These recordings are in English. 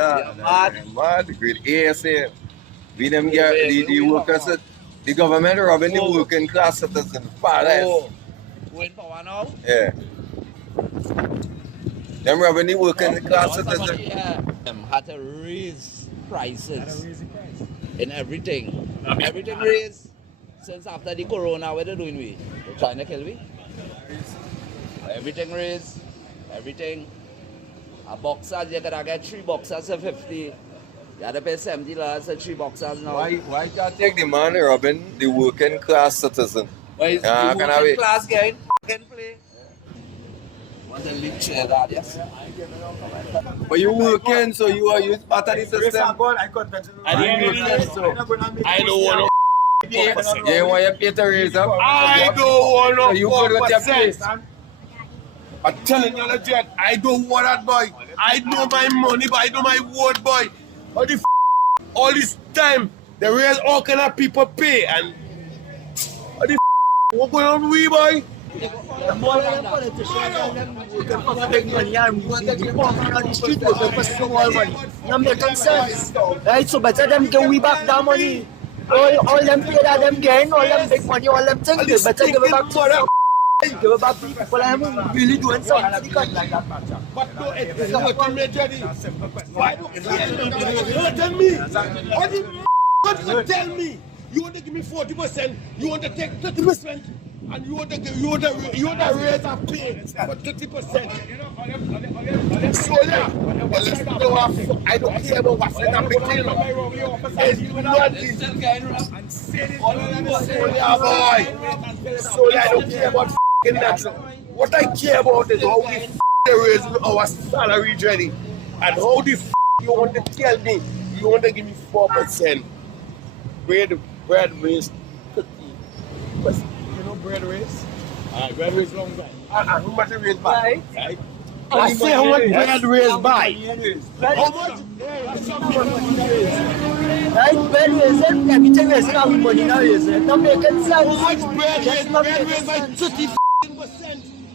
Nah, mad. Grade A, say. We them get the workers, the government robbing the working class citizens. Oh, who in power now? Yeah. Them robbing the working class citizens. Had to raise prices in everything. Everything raised since after the corona. What they doing we? They're trying to kill me. Everything raised. Everything. A boxer, you gotta get 3 boxers for 50. You gotta pay $70 for 3 boxers now. Why can't take the man robbing the working class citizen? Why is the working class getting can play? Want to live share that, yes? But you working, so you are part of the system. I don't want You want your pay to raise up? I don't want no So you go with your place. I'm telling you legit, I don't want that boy. I know my money, but I know my word, boy. All this time, the raise all kind of people pay, and what going on with we, boy? The more than politicians can make money and the poor man on the street working for small money. Not making sense. Right? So better them give we back that money. All them pay that them gain, all them big money, all them things, they better give it back to them. Give it back to people that are really doing something to the country. But no, it's not a majority. Why don't you tell me? What you tell me? You want to give me 40%, you want to take 30%, and you want to raise a pay for 30%. So yeah, I don't care about what's in the between. It's boy. So I don't care about that. What I care about is how we raise our salary journey, and how the you want to tell me you want to give me 4%. Bread raise 30%. You know bread raise? Bread raise long by. How much it raised by? Right? I say how much bread raised by. How much? Right? Bread raising, everything raising our money now raising. Not making sense. How much bread raised by 30%,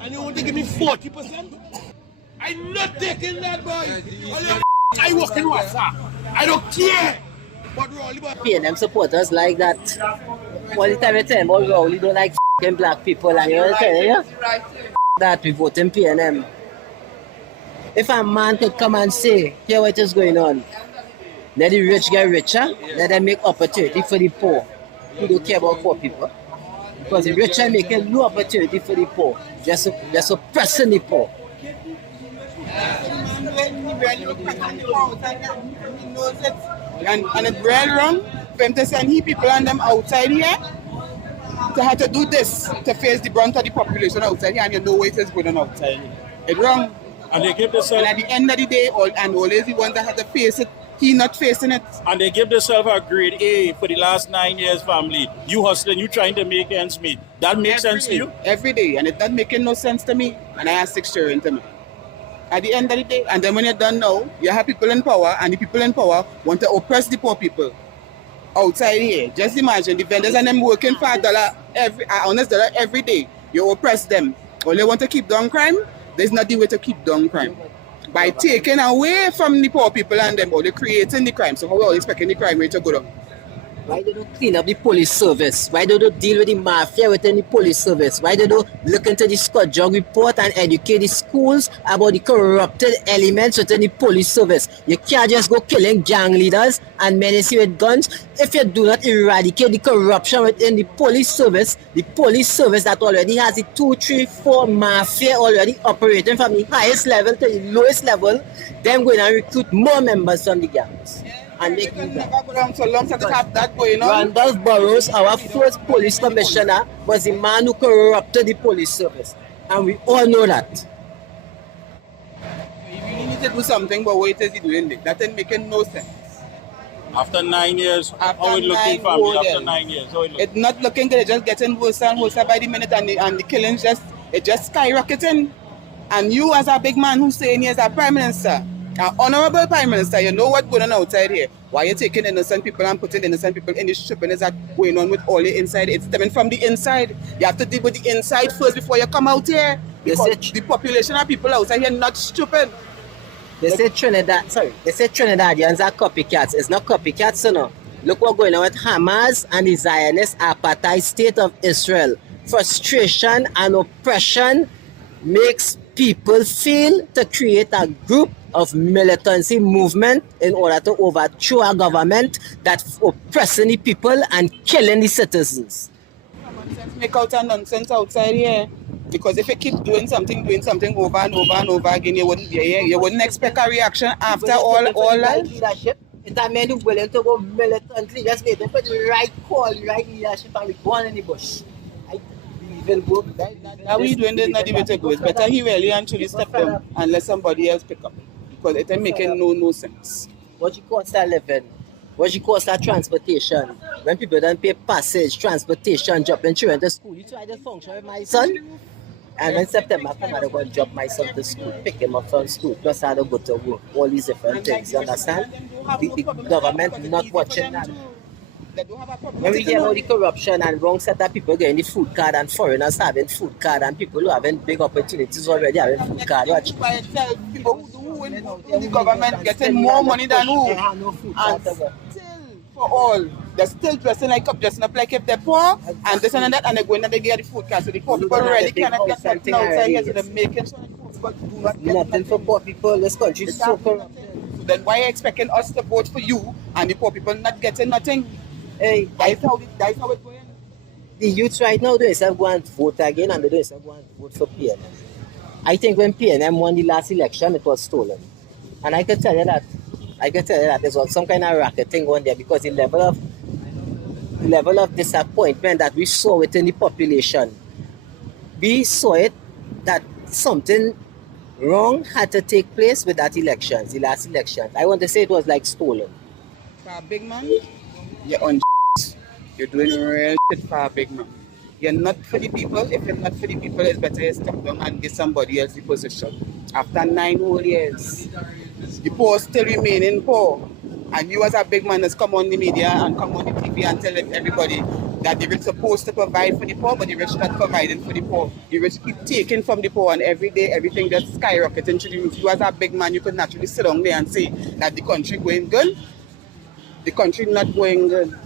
and you want to give me 40%? I'm not taking that, boy. I work in WhatsApp. I don't care. Them supporters like that. All the time I tell them, oh, Rowley don't like black people, and you tell you that we vote in PNM. If a man could come and say, here what is going on, let the rich get richer, let them make opportunity for the poor. We don't care about poor people. Because the rich are making no opportunity for the poor, just oppressing the poor. And it's real wrong for him to send people and them outside here to have to do this to face the brunt of the population outside here, and you know what is going on outside here. It's wrong. And they give themselves. And at the end of the day, always the ones that have to face it, he not facing it. And they give themselves a grade A for the last 9 years, family. You hustling, you trying to make ends meet. That makes sense to you? Every day, and it doesn't making no sense to me. And I have 6 children to me. At the end of the day, and then when you're done now, you have people in power, and the people in power want to oppress the poor people outside here. Just imagine the vendors and them working for $1 every day. You oppress them. All they want to keep down crime, there's not the way to keep down crime. By taking away from the poor people and them, or they're creating the crime. So how are we expecting the crime rate to go down? Why do they clean up the police service? Why do they deal with the mafia within the police service? Why do they look into the Scott Jog report and educate the schools about the corrupted elements within the police service? You can't just go killing gang leaders and menacing with guns if you do not eradicate the corruption within the police service that already has the 2, 3, 4 mafia already operating from the highest level to the lowest level, then going and recruit more members from the gangs. And make never go down so long as have that going on. Randolph Burrows, our first police commissioner, was the man who corrupted the police service. And we all know that. You really need to do something, but what is he doing? That ain't making no sense. After 9 years, how it looking, family? After 9 years, how it looking? It's not looking good. It's just getting worse and worse by the minute, and the killings just skyrocketing. And you, as a big man who's saying he is a prime minister, an honorable prime minister, you know what's going on outside here. Why are you taking innocent people and putting innocent people in the stripping? Is that going on with all the inside? It's stemming from the inside. You have to deal with the inside first before you come out here. Because the population of people outside here not stupid. They say Trinidadians are copycats. It's not copycats, you know. Look what's going on with Hamas and the Zionist apartheid state of Israel. Frustration and oppression makes people feel to create a group of militancy movement in order to overthrow a government that's oppressing the people and killing the citizens. Common sense make out a nonsense outside here. Because if you keep doing something over and over again, you wouldn't expect a reaction after all that. Leadership, it's a man who's willing to go militantly, just wait for the right call, the right leadership, and we go on in the bush. I believe in both. How we doing this? Not the way to go. It's better he really and truly step down and let somebody else pick up. Because it ain't making no sense. What you cost a living? What you cost a transportation? When people don't pay passage, transportation, dropping children to school, you try to function with my son? And in September, I'm going to drop my son to school, pick him up from school, plus I don't go to work, all these different things, you understand? The government not watching that. When we hear about the corruption and wrong set of people getting the food card and foreigners having food card and people who having big opportunities already having food card. Watch. People who in the government getting more money than who? And still, for all, they're still dressing up like if they're poor, and this and that, and they're going and they get the food card. So the poor people really cannot get something outside here, so they're making sure the poor people do not get nothing for poor people. This country is so corrupt. So then why are you expecting us to vote for you and the poor people not getting nothing? Hey, that's how it's going. The youths right now don't go and vote again, and they don't go and vote for PNM. I think when PNM won the last election, it was stolen. And I can tell you that there was some kind of racketing on there because the level of disappointment that we saw within the population, we saw it that something wrong had to take place with that elections, the last elections. I want to say it was like stolen. For a big man, you're on you're doing real shit for a big man. You're not for the people. If you're not for the people, it's better you step down and get somebody else the position. After 9 whole years, the poor still remaining poor. And you as a big man has come on the media and come on the TV and tell everybody that the rich supposed to provide for the poor, but the rich not providing for the poor. The rich keep taking from the poor, and every day everything just skyrocketing to the roof. You as a big man, you could naturally sit down there and say that the country going good. The country not going good.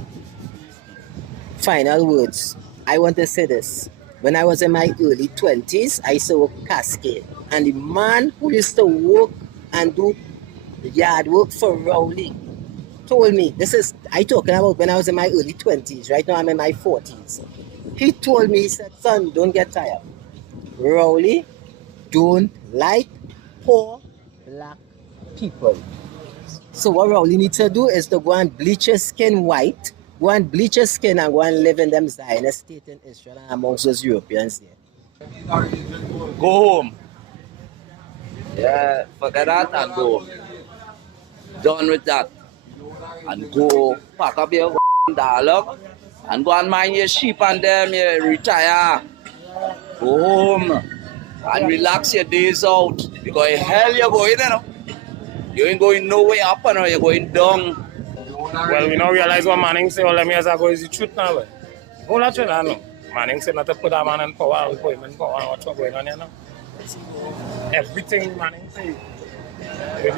Final words. I want to say this. When I was in my early 20s, I used to work Cascade. And the man who used to work and do yard work for Rowley told me, I talking about when I was in my early 20s. Right now I'm in my 40s. He told me, he said, son, don't get tired. Rowley don't like poor black people. So what Rowley needs to do is to go and bleach his skin white, go and bleach his skin and go and live in them Zionist state in Israel and amongst those Europeans there. Go home. Yeah, forget that and go home. Done with that. And go pack up your dialogue and go and mind your sheep and them, you retire. Go home and relax your days out. Because hell you're going, you know. You ain't going nowhere up and you're going down. Well, we now realize what Manning said all them years ago is the truth now. Go not you know. Manning said not to put that man in power and put him in power and what's going on here now. Everything Manning said. The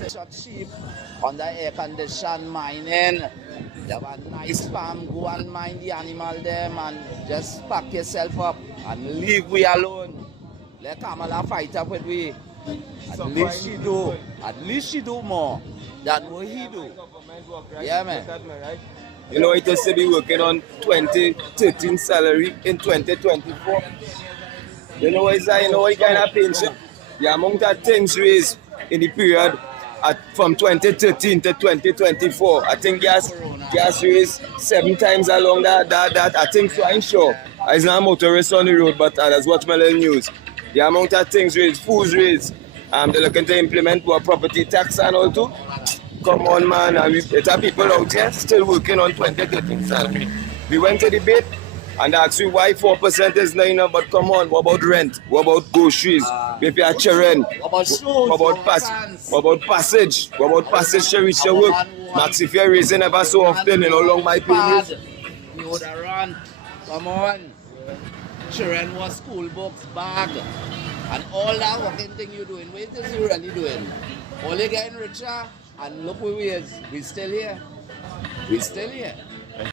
truth. Shut sheep under air conditioned mining. You have a nice farm, go and mind the animal them and just pack yourself up and leave we alone. Let Kamala fight up with we. At least she do more than what he do. Yeah, man. You know, it used to be working on 2013 salary in 2024. You know what is that? You know what kind of pension? The amount of things raised in the period from 2013 to 2024. I think gas raised 7 times along that. I think so, I'm sure. I'm not a motorist on the road, but I just watch my little news. The amount of things raised, foods raised. They're looking to implement more property tax and all too. Come on, man. And there are people out there still working on 2013 salary. We went to debate and asked you why 4% is not enough, but come on, what about rent? What about groceries? If you are children, what about passage? What about passage to reach your work? Max, if you're raising ever so often, how long my pay You would have run. Come on. Children was school books bag. And all that fucking thing you're doing, what is you really doing? Only getting richer, and look where we is. We still here. We still here.